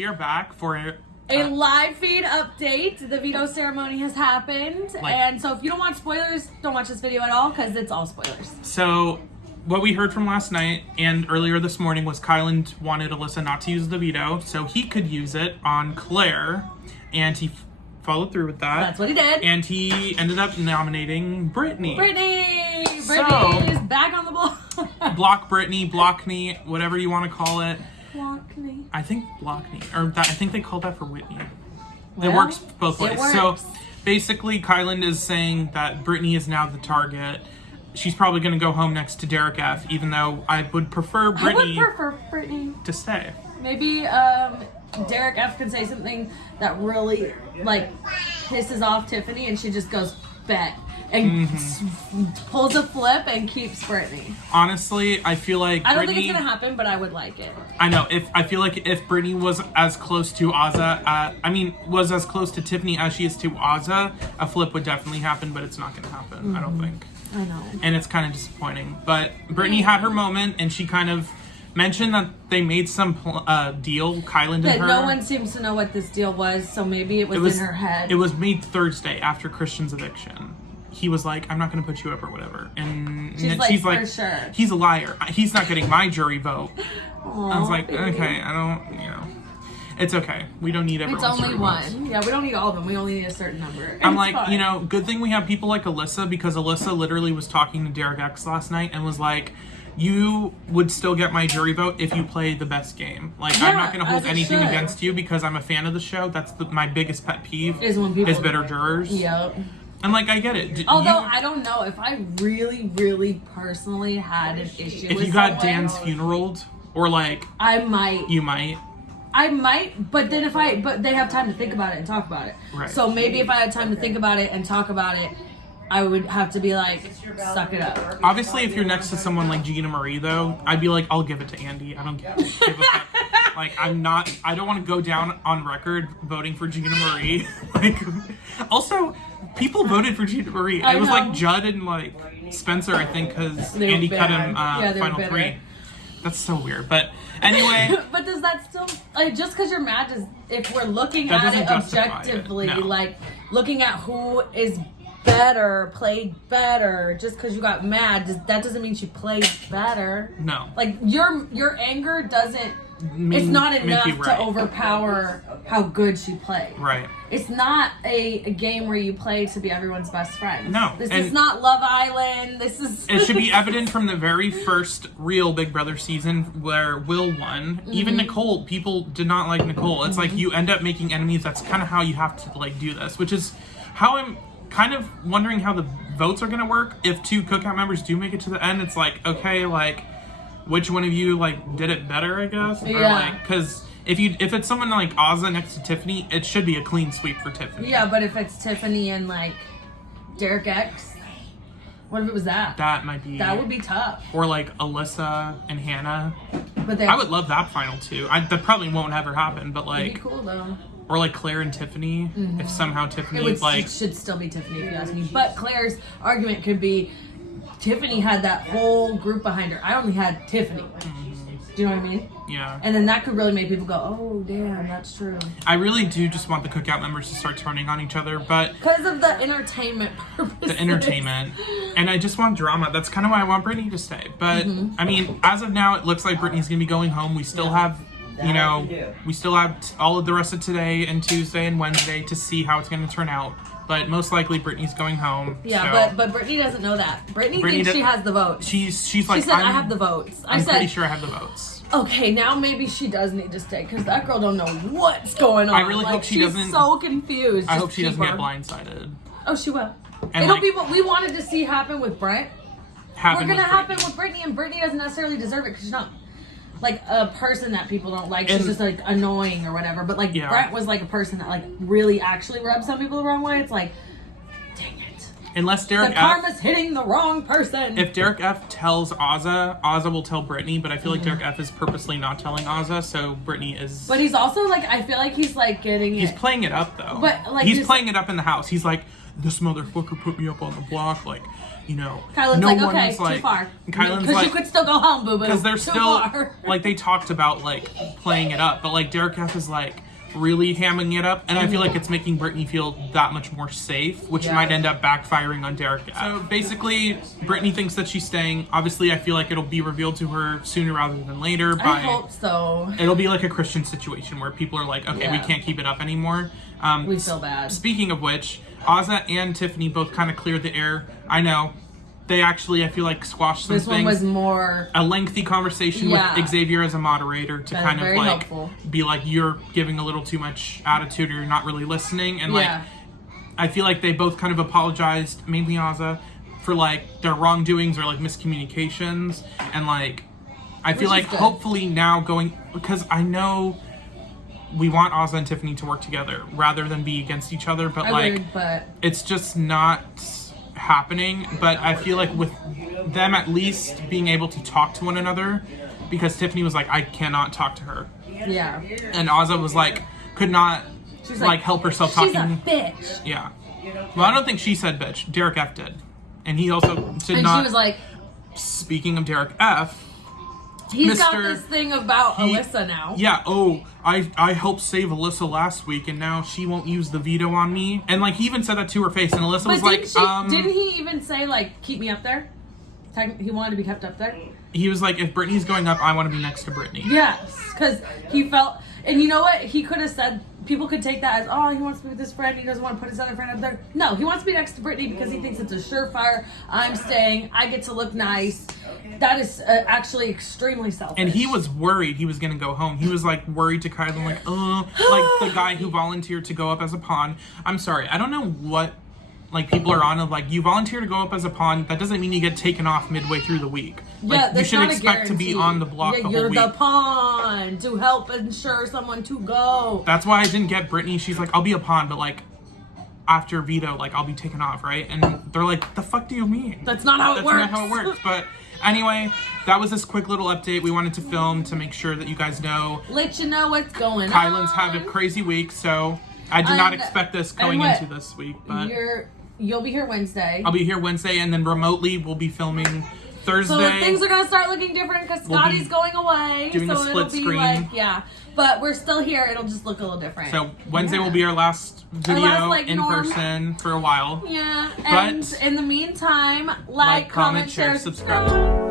we are back for a live feed update. The veto ceremony has happened. And so if you don't want spoilers, don't watch this video at all because it's all spoilers. So what we heard from last night and earlier this morning was Kyland wanted Alyssa not to use the veto so he could use it on Claire. And he followed through with that. That's what he did. And he ended up nominating Brittini. Brittini is back on the block. Block Brittini, Blockney, whatever you want to call it. Blockney. I think Blockney, or I think they called that for Whitney. Well, it works both ways. Works. So basically, Kyland is saying that Brittini is now the target. She's probably going to go home next to Derek F, even though I would prefer Brittini to stay. Maybe Derek F can say something that really pisses off Tiffany, and she just goes bet and pulls a flip and keeps Brittini. Honestly, I feel like I don't think it's gonna happen, but I would like it. I know I feel like if Brittini was as close to Azah, was as close to Tiffany as she is to Azah, a flip would definitely happen, but it's not gonna happen. I don't think. I know. And it's kind of disappointing. But Brittini had her moment, and she kind of mentioned that they made some deal, Kyland and her. That no one seems to know what this deal was, so maybe it was in her head. It was made Thursday after Christian's eviction. He was like, I'm not going to put you up or whatever. And she's like, for sure. He's a liar. He's not getting my jury vote. Aww, I was like, baby. okay, I don't, it's okay. We don't need everyone's It's only one. votes. Yeah, we don't need all of them. We only need a certain number. I'm like, fine. Good thing we have people like Alyssa, because Alyssa literally was talking to Derek X last night and was like, you would still get my jury vote if you play the best game. I'm not going to hold anything against you because I'm a fan of the show. That's my biggest pet peeve is when people bitter jurors. Yep. And I get it. Although I don't know if I really, really personally had an issue with if you got Dan's funeraled, or I might. You might. I might, but then but they have time to think about it and talk about it. Right. So maybe if I had time to think about it and talk about it, I would have to be like, suck it up. Obviously, if you're next to someone like Gina Marie, though, I'd be like, I'll give it to Andy. I don't give a fuck. I don't want to go down on record voting for Gina Marie. Also, people voted for Gina Marie. It was Judd and Spencer, I think, because Andy cut him final 3. That's so weird. But anyway. But does that still, just because you're mad, if we're looking at it objectively, no. Looking at who is better, played better, just because you got mad, that doesn't mean she played better. No. Your anger doesn't, it's not enough to overpower how good she played. Right. It's not a game where you play to be everyone's best friend. No. This is not Love Island. This is... It should be evident from the very first real Big Brother season where Will won. Even Nicole, people did not like Nicole. It's you end up making enemies. That's kind of how you have to do this, which is how I'm kind of wondering how the votes are going to work. If 2 cookout members do make it to the end, it's okay, which one of you did it better, I guess? Yeah. Because if it's someone like Azah next to Tiffany, it should be a clean sweep for Tiffany. Yeah, but if it's Tiffany and Derek X, what if it was that? That might be. That would be tough. Or Alyssa and Hannah. But I would love that final 2. That probably won't ever happen, but it'd be cool though. Or Claire and Tiffany. If somehow Tiffany it should still be Tiffany if you ask me. But Claire's argument could be, Tiffany had that whole group behind her. I only had Tiffany. Do you know what I mean? Yeah. And then that could really make people go, oh, damn, that's true. I really do just want the cookout members to start turning on each other, but... Because of the entertainment purposes. The entertainment. And I just want drama. That's kind of why I want Brittini to stay. But, as of now, it looks like Brittini's going to be going home. We still have... we still have all of the rest of today and Tuesday and Wednesday to see how it's going to turn out. But most likely, Brittini's going home. Yeah, but Brittini doesn't know that. Brittini thinks she has the votes. She's like, she said, I have the votes. I'm pretty sure I have the votes. Okay, now maybe she does need to stay, because that girl don't know what's going on. I really hope she doesn't. She's so confused. I hope she doesn't get blindsided. Oh, she will. And it'll be what we wanted to see happen with Brent. We're going to happen with Brittini, and Brittini doesn't necessarily deserve it, because she's not a person that people don't like. She's just annoying or whatever. But Brent was a person that really actually rubs some people the wrong way. It's dang it. Unless Derek the karma's hitting the wrong person. If Derek F tells Azah will tell Brittini, but I feel like Derek F is purposely not telling Azah, so Brittini is... But he's also I feel like he's getting He's playing it up though. But he's playing it up in the house. He's like, this motherfucker put me up on the block, like, you know. Kylan's like, okay, too far. Kylan's because you could still go home, boo boo. Because they're still like, they talked about like playing it up, but like Derek F is like really hamming it up, and I feel like it's making Brittini feel that much more safe, which might end up backfiring on Derek F. So basically, Brittini thinks that she's staying. Obviously, I feel like it'll be revealed to her sooner rather than later. I hope so. It'll be like a Christian situation where people are like, okay, we can't keep it up anymore. We feel bad. Speaking of which, Azah and Tiffany both kind of cleared the air. I know. They actually, I feel like, squashed some things. This one was more... a lengthy conversation with Xavier as a moderator to kind of, like, be like, you're giving a little too much attitude or you're not really listening. And, like, I feel like they both kind of apologized, mainly Azah, for, like, their wrongdoings or, like, miscommunications. And, like, I feel like hopefully now going... because I know we want Azah and Tiffany to work together rather than be against each other. But, it's just not... happening. But I feel like with them at least being able to talk to one another, because Tiffany was like, I cannot talk to her, and Azah was like, could not like help herself talking. She's a bitch. Well, I don't think she said bitch. Derek F did, and he also did not. She was like, speaking of Derek F, he's got this thing about Alyssa now. I helped save Alyssa last week, and now she won't use the veto on me. And, like, he even said that to her face, and Alyssa was like, didn't he even say, like, keep me up there? He wanted to be kept up there? He was like, if Brittany's going up, I want to be next to Brittany. Yes, because he felt... and you know what? He could have said... people could take that as, oh, he wants to be with his friend, he doesn't want to put his other friend up there. No, he wants to be next to Brittany because he thinks it's a surefire, I'm staying, I get to look nice. That is actually extremely selfish. And he was worried he was going to go home. He was, like, worried to Kyland, like, like the guy who volunteered to go up as a pawn. I'm sorry, I don't know what, like, people are on of, like, you volunteer to go up as a pawn, that doesn't mean you get taken off midway through the week. Like, you should expect to be on the block the whole week. You're the pawn to help ensure someone to go. That's why I didn't get Brittany. She's like, I'll be a pawn, but, like, after veto, like, I'll be taken off, right? And they're like, the fuck do you mean? That's not how it works. That's not how it works. But anyway, that was this quick little update we wanted to film to make sure that you guys know. Let you know what's going on. Kylan's had a crazy week, so I did not expect this going into this week. But you'll be here Wednesday. I'll be here Wednesday, and then remotely we'll be filming Thursday. So things are going to start looking different because Scotty's going away. Doing a split screen. Like, but we're still here. It'll just look a little different. So Wednesday will be our last video in person for a while. Yeah. And in the meantime, like, comment, share, subscribe.